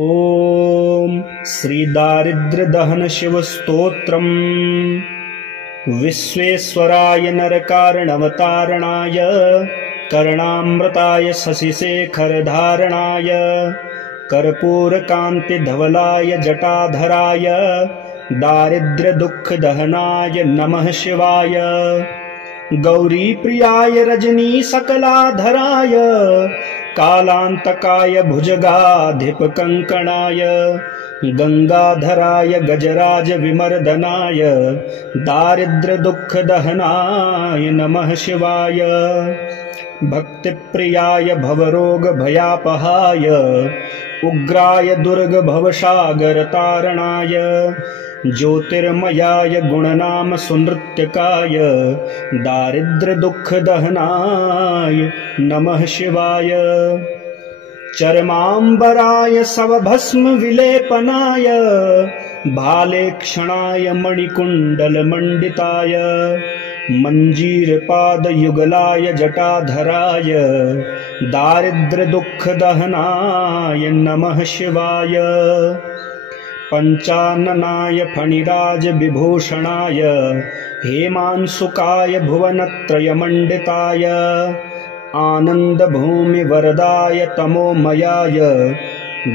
ओम श्री दारिद्र्य दहन शिव स्तोत्रम् विश्वेश्वराय नरकारणवतारणाय कर्णामृताय शशिशेखरधारणाय कर्पूरकान्तिधवलाय जटाधराय दारिद्र्य दुःख दहनाय नमः शिवाय गौरीप्रियाय रजनी सकलाधराय कालांतकाय भुजगाधिपकंकणाय गंगाधराय गजराज विमर्दनाय दारिद्र्य दुःख दहनाय नमः शिवाय भक्तिप्रियाय भवरोग भयापहाय उग्राय दुर्ग भवसागर तारणाय ज्योतिर्मयाय गुणनाम सुनृत्यकाय दारिद्र्य दुःख दहनाय नमः शिवाय चरमांबराय सवभस्म विलेपनाय भालेक्षणाय मणिकुंडल मंडिताय मंजीरपाद युगलाय जटाधराय दारिद्र्य दुःख दहनाय नमः शिवाय पंचाननाय फणिराज विभूषणाय हेमांशुकाय भुवनत्रयमण्डिताय आनंद भूमि वरदाय तमोमयाय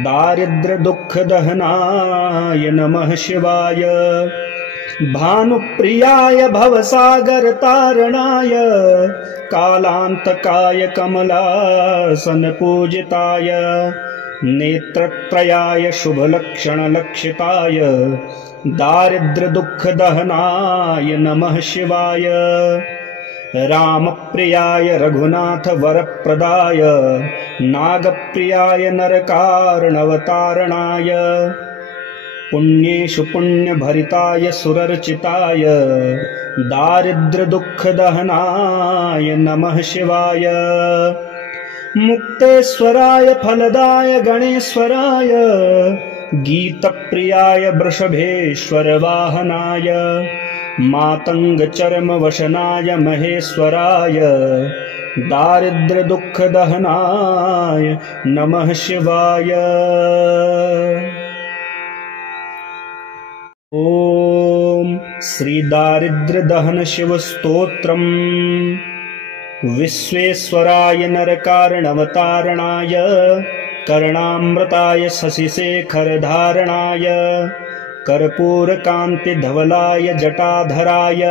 दारिद्र्य दुःख दहनाय नमः शिवाय भानुप्रियाय भवसागर तारणाय कालांतकाय कमलासन पूजिताय नेत्रत्रयाय शुभलक्षणलक्षिताय दारिद्र्य दुःख दहनाय नमः शिवाय रामप्रियाय रघुनाथ वरप्रदाय नागप्रियाय नरकारणवतारणाय पुण्येषु पुण्यभरिताय सुरर्चिताय दारिद्र्य दुःख दहनाय नमः शिवाय मुक्तेश्वराय फलदाय गणेश्वराय गीतप्रियाय वृषभेश्वर वाहनाय मातंग चर्म वशनाय महेश्वराय दारिद्र्य दुःख दहनाय नमः शिवाय। ओम श्री दारिद्र्य दहन शिव स्तोत्रम् विश्वेश्वराय नरकारणवतारणाय कर्णामृताय शशिशेखरधारणाय कर्पूरकान्तिधवलाय जटाधराय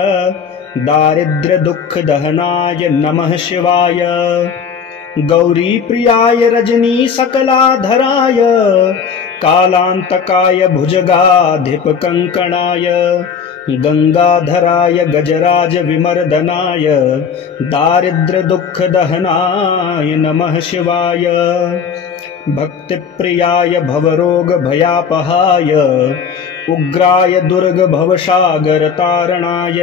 दारिद्र्य दुःख दहनाय नमः शिवाय गौरीप्रियाय रजनी सकलाधराय कालांतकाय भुजगाधिपकंकणाय गंगाधराय गजराज विमर्दनाय दारिद्र्य दुःख दहनाय नमः शिवाय भक्तिप्रियाय भवरोग भयापहाय उग्राय दुर्ग भवसागर तारणाय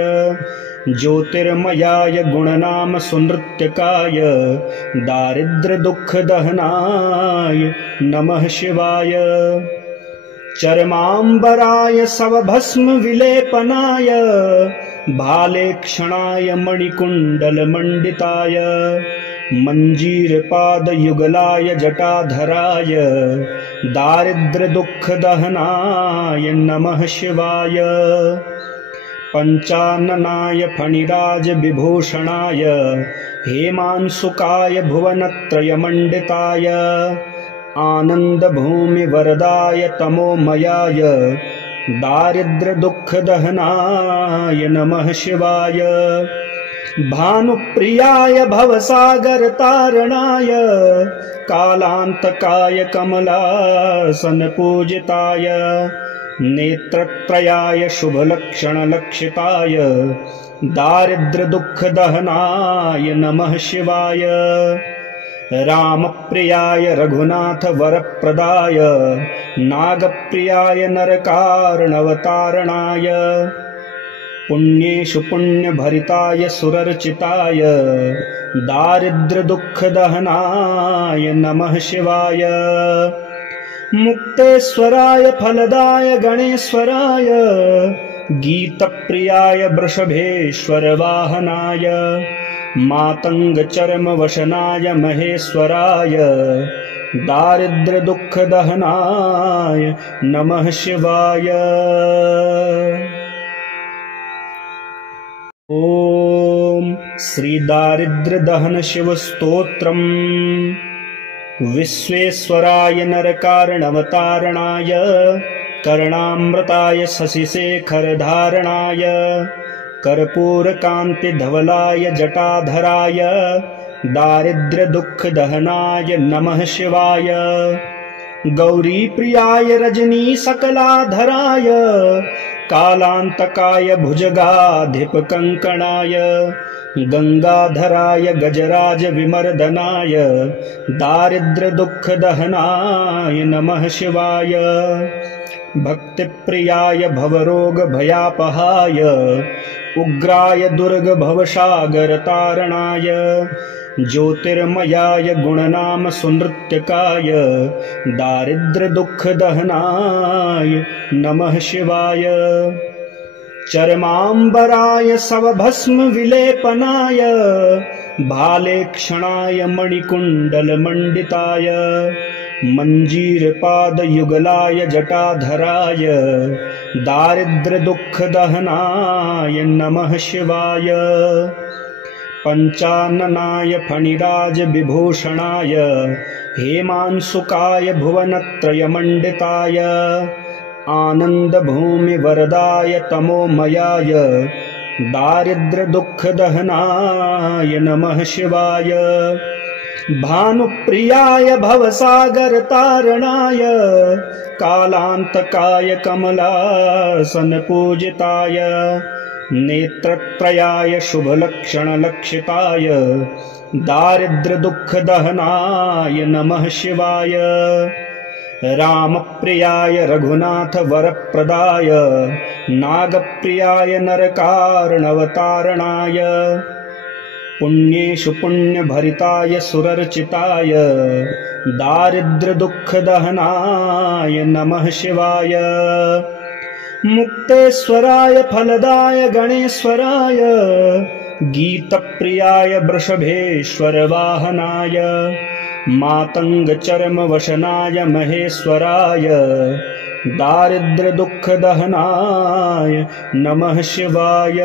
ज्योतिर्मयाय गुणनाम सुनृत्यकाय दारिद्र्य दुःख दहनाय नमः शिवाय चरमांबराय सवभस्म विलेपनाय भालेक्षणाय मणिकुंडल मंडिताय मंजीरपाद युगलाय जटाधराय दारिद्र्य दुःख दहनाय नमः शिवाय पंचाननाय फणिराज विभूषणाय हेमांशुकाय भुवनत्रयमण्डिताय आनंद भूमि वरदाय तमोमयाय दारिद्र्य दुःख दहनाय नमः शिवाय भानुप्रियाय भवसागर तारणाय कालांतकाय कमलासन पूजिताय नेत्रत्रयाय शुभलक्षणलक्षिताय दारिद्र्य दुःख दहनाय नमः शिवाय रामप्रियाय रघुनाथ वरप्रदाय नागप्रियाय नरकारणवतारणाय पुण्येषु पुण्यभरिताय सुरर्चिताय दारिद्र्य दुःख दहनाय नमः शिवाय मुक्तेश्वराय फलदाय गणेश्वराय गीतप्रियाय वृषभेश्वर वाहनाय मातंग चर्म वशनाय महेश्वराय दारिद्र्यदुःखदहनाय नमः शिवाय। ॐ श्री दारिद्र्यदहन शिवस्तोत्रम्। विश्वेश्वराय नरकारणवतारणाय कर्णामृताय शशिशेखरधारणाय कर्पूरकान्तिधवलाय जटाधराय दारिद्र्यदुःखदहनाय नमः शिवाय। गौरीप्रियाय रजनीशकलाधराय कालान्तकाय भुजगाधिपकङ्कणाय गंगाधराय गजराजविमर्दनाय दारिद्र्यदुःखदहनाय नमः शिवाय। भक्तिप्रियाय भवरोगभयापहाय उग्राय दुर्गभवसागरतारणाय ज्योतिर्मयाय गुणनाम सुनृत्यकाय दारिद्र्यदुःखदहनाय नमः शिवाय। चर्माम्बराय शवभस्म विलेपनाय भालेक्षणाय मणिकुण्डलमण्डिताय मञ्जीरपादयुगलाय जटाधराय दारिद्र्यदुःखदहनाय नमः शिवाय। पंचाननाय फणिराजविभूषणाय हेमांशुकाय भुवनत्रयमण्डिताय आनन्दभूमिवरदाय तमोमयाय दारिद्र्यदुःखदहनाय नमः शिवाय। भानुप्रियाय भवसागरतारणाय कालान्तकाय कमलासनपूजिताय नेत्रत्रयाय शुभलक्षणलक्षिताय दारिद्र्यदुःखदहनाय नमः शिवाय। रामप्रियाय रघुनाथवरप्रदाय नागप्रियाय नरकारणवतारणाय पुण्येषु पुण्यभरिताय सुरर्चिताय दारिद्र्यदुःखदहनाय नमः शिवाय। मुक्तेश्वराय फलदाय गणेश्वराय गीतप्रियाय वृषभेश्वर वाहनाय मातङ्गचर्मवशनाय महेश्वराय दारिद्र्यदुःखदहनाय नमः शिवाय।